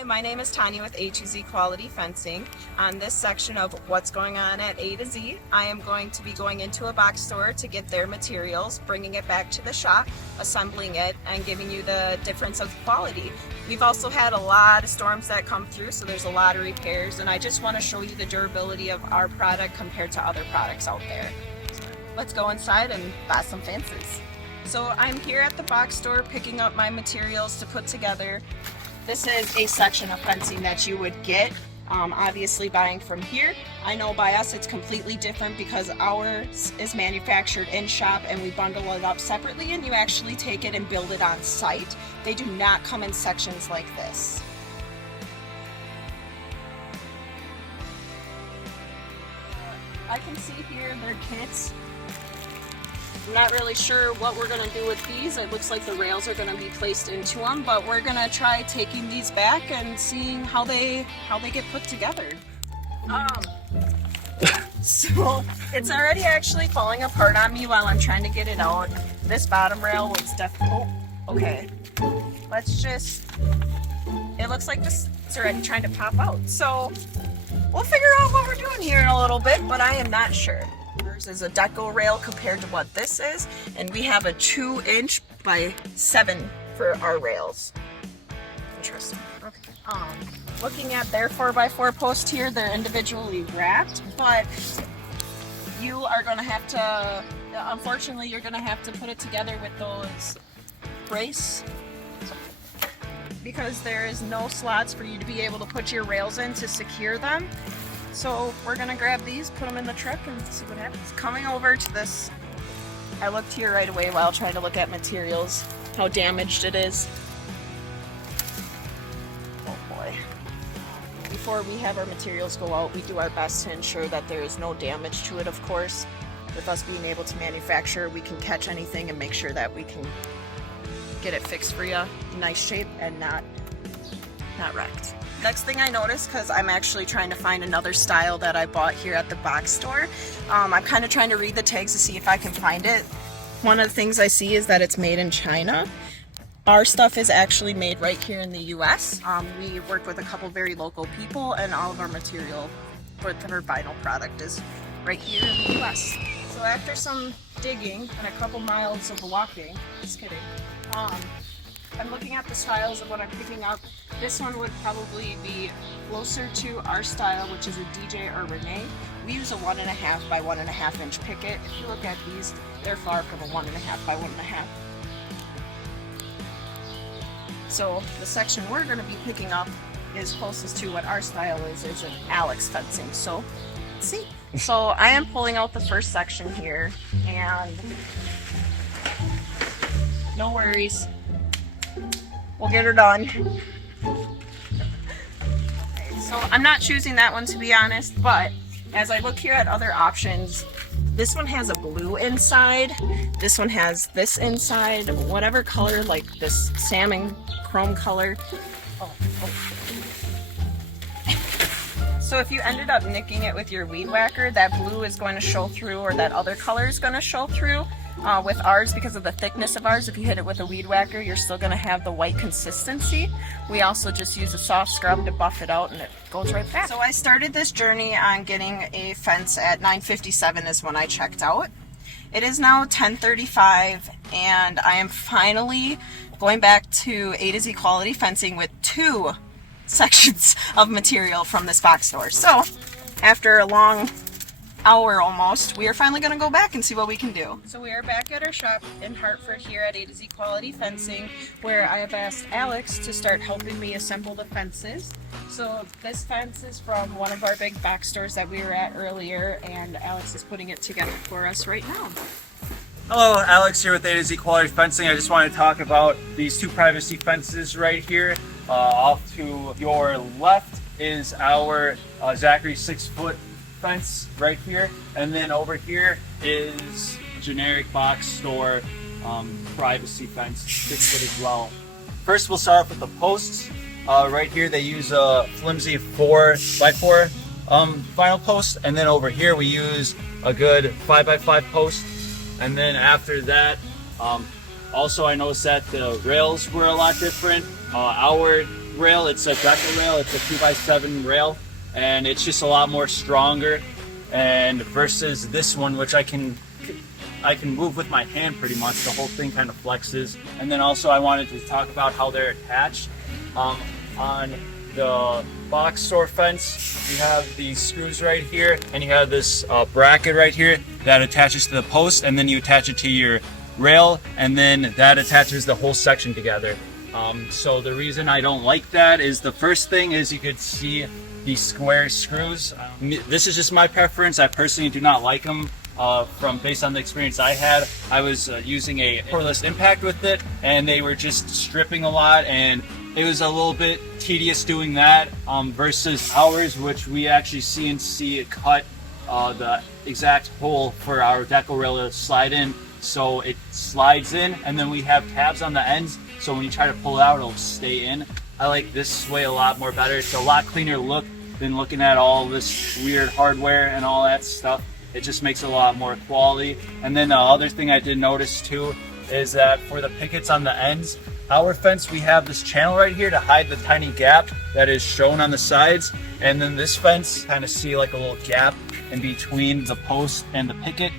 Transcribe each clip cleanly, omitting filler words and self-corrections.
Hi, my name is Tanya with A2Z Quality Fencing. On this section of what's going on at A to Z, I am going to be going into a box store to get their materials, bringing it back to the shop, assembling it, and giving you the difference of quality. We've also had a lot of storms that come through, so there's a lot of repairs, and I just want to show you the durability of our product compared to other products out there. Let's go inside and buy some fences. So I'm here at the box store picking up my materials to put together. This is a section of fencing that you would get, obviously buying from here. I know by us it's completely different because ours is manufactured in shop and we bundle it up separately, and you actually take it and build it on site. They do not come in sections like this. I can see here their kits. I'm not really sure what we're going to do with these. It looks like the rails are going to be placed into them, but we're going to try taking these back and seeing how they get put together. So it's already actually falling apart on me while I'm trying to get it out. This bottom rail was definitely, okay. It looks like this is already trying to pop out. So we'll figure out what we're doing here in a little bit, but I am not sure. Is a deco rail compared to what this is, and we have a 2" by 7 for our rails. Interesting. Okay. Looking at their 4x4 post here, they're individually wrapped, but you are going to have to, unfortunately, you're going to have to put it together with those brace, because there is no slots for you to be able to put your rails in to secure them. So we're gonna grab these, put them in the truck, and see what happens. Coming over to this, I looked here right away while trying to look at materials, how damaged it is. Oh boy. Before we have our materials go out, we do our best to ensure that there is no damage to it, of course. With us being able to manufacture, we can catch anything and make sure that we can get it fixed for you, nice shape, and not wrecked. Next thing I noticed, because I'm actually trying to find another style that I bought here at the box store, I'm kind of trying to read the tags to see if I can find it. One of the things I see is that it's made in China. Our stuff is actually made right here in the US. We work with a couple very local people, and all of our material for our vinyl product is right here in the US. So after some digging and a couple miles of walking, just kidding, I'm looking at the styles of what I'm picking up. This one would probably be closer to our style, which is a DJ or Renee. We use a 1.5 by 1.5 inch picket. If you look at these, they're far from a 1.5 by 1.5. So the section we're going to be picking up is closest to what our style is an Alex fencing. So let's see. So I am pulling out the first section here, and no worries. We'll get her done. So I'm not choosing that one, to be honest, but as I look here at other options, this one has a blue inside, this one has this inside, whatever color, like this salmon chrome color. So if you ended up nicking it with your weed whacker, that blue is going to show through, or that other color is going to show through. With ours, because of the thickness of ours, if you hit it with a weed whacker, you're still going to have the white consistency. We also just use a soft scrub to buff it out, and it goes right back. So I started this journey on getting a fence at 9:57 is when I checked out. It is now 10:35, and I am finally going back to A to Z Quality Fencing with 2 sections of material from this box store. So after a long hour almost, we are finally going to go back and see what we can do. So we are back at our shop in Hartford here at A to Z Quality Fencing, where I have asked Alex to start helping me assemble the fences. So this fence is from one of our big box stores that we were at earlier, and Alex is putting it together for us right now. Hello, Alex here with A to Z Quality Fencing. I just want to talk about these 2 privacy fences right here. Off to your left is our Zachary 6-foot fence right here, and then over here is generic box store privacy fence, 6-foot as well. First, we'll start off with the posts. Right here they use a flimsy 4x4 vinyl post, and then over here we use a good 5x5 post. And then after that, also I noticed that the rails were a lot different. Our rail. It's a deco rail. It's a 2x7 rail, and it's just a lot more stronger. And versus this one, which I can move with my hand pretty much. The whole thing kind of flexes. And then also I wanted to talk about how they're attached. On the box store fence, you have these screws right here, and you have this bracket right here that attaches to the post, and then you attach it to your rail, and then that attaches the whole section together. So the reason I don't like that is the first thing is you could see these square screws. This is just my preference. I personally do not like them. Based on the experience I had, I was using a cordless impact with it, and they were just stripping a lot, and it was a little bit tedious doing that versus ours, which we actually CNC cut the exact hole for our deco rail to slide in, so it slides in, and then we have tabs on the ends, so when you try to pull it out, it'll stay in. I like this way a lot more better. It's a lot cleaner look than looking at all this weird hardware and all that stuff. It just makes it a lot more quality. And then the other thing I did notice too is that for the pickets on the ends, our fence, we have this channel right here to hide the tiny gap that is shown on the sides. And then this fence, kind of see like a little gap in between the post and the picket,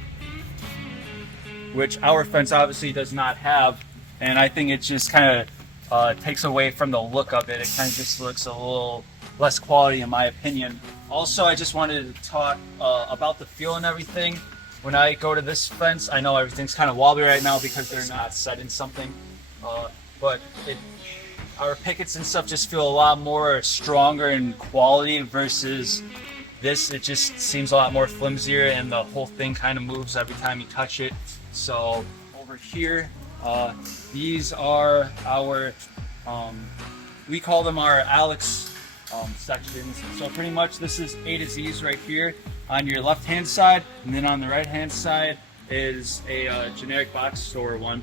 which our fence obviously does not have. And I think it just kind of takes away from the look of it. It kind of just looks a little less quality in my opinion. Also, I just wanted to talk about the feel and everything. When I go to this fence, I know everything's kind of wobbly right now because they're not set in something. But our pickets and stuff just feel a lot more stronger in quality versus this. It just seems a lot more flimsier, and the whole thing kind of moves every time you touch it. So over here, these are our, we call them our Alex sections. So pretty much this is A to Z's right here on your left hand side, and then on the right hand side is a generic box store one.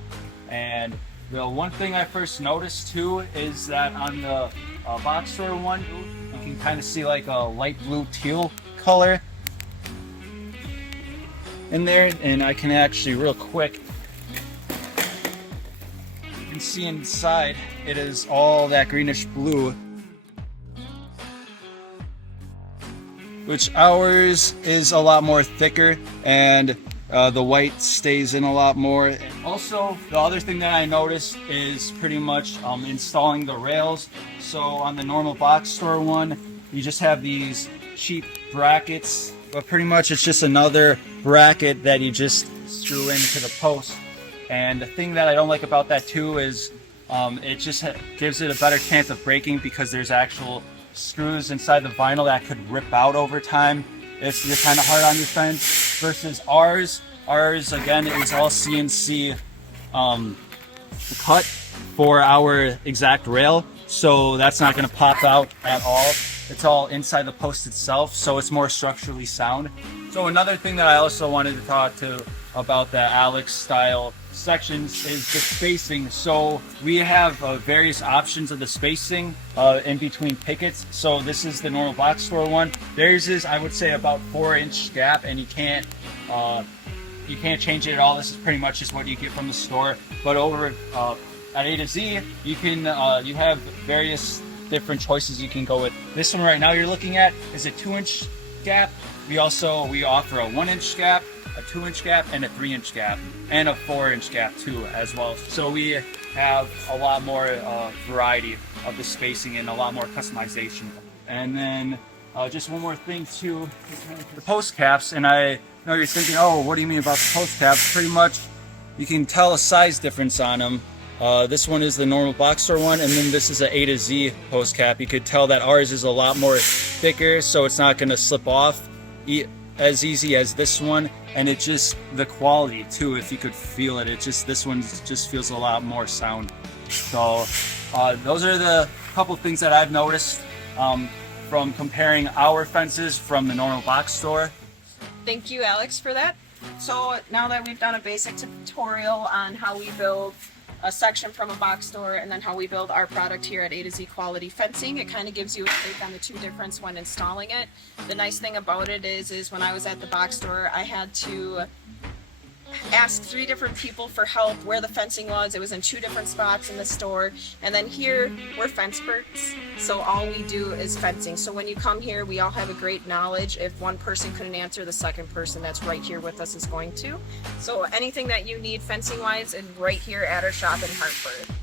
And the one thing I first noticed too is that on the box store one, you can kind of see like a light blue teal color in there, and I can actually real quick, you can see inside it is all that greenish blue, which ours is a lot more thicker, and the white stays in a lot more. Also, the other thing that I noticed is pretty much installing the rails. So on the normal box store one, you just have these cheap brackets, but pretty much it's just another bracket that you just screw into the post. And the thing that I don't like about that too is it just gives it a better chance of breaking because there's actual screws inside the vinyl that could rip out over time if you're kind of hard on your fence. Versus ours again is all CNC cut for our exact rail, so that's not going to pop out at all. It's all inside the post itself, so it's more structurally sound. So another thing that I also wanted to talk to about the Alex style sections is the spacing. So we have various options of the spacing in between pickets. So this is the normal box store one. Theirs is, I would say, about 4-inch gap, and you can't change it at all. This is pretty much just what you get from the store. But over at A to Z, you can you have various different choices you can go with. This one right now you're looking at is a 2-inch gap. We offer a 1-inch gap, a 2-inch gap, and a 3-inch gap, and a 4-inch gap too as well. So we have a lot more variety of the spacing and a lot more customization. And then just one more thing too, the post caps. And I know you're thinking, oh, what do you mean about the post caps? Pretty much you can tell a size difference on them. This one is the normal box store one, and then this is an A to Z post cap. You could tell that ours is a lot more thicker, so it's not going to slip off as easy as this one. And it just, the quality too, if you could feel it, this one just feels a lot more sound. So those are the couple things that I've noticed from comparing our fences from the normal box store. Thank you, Alex, for that. So now that we've done a basic tutorial on how we build a section from a box store and then how we build our product here at A to Z Quality Fencing, it kind of gives you a take on the two difference when installing it. The nice thing about it is when I was at the box store, I had to asked 3 different people for help where the fencing was. It was in 2 different spots in the store. And then here, we're Fenceperts, so all we do is fencing. So when you come here, we all have a great knowledge. If one person couldn't answer, the second person that's right here with us is going to. So anything that you need fencing-wise is right here at our shop in Hartford.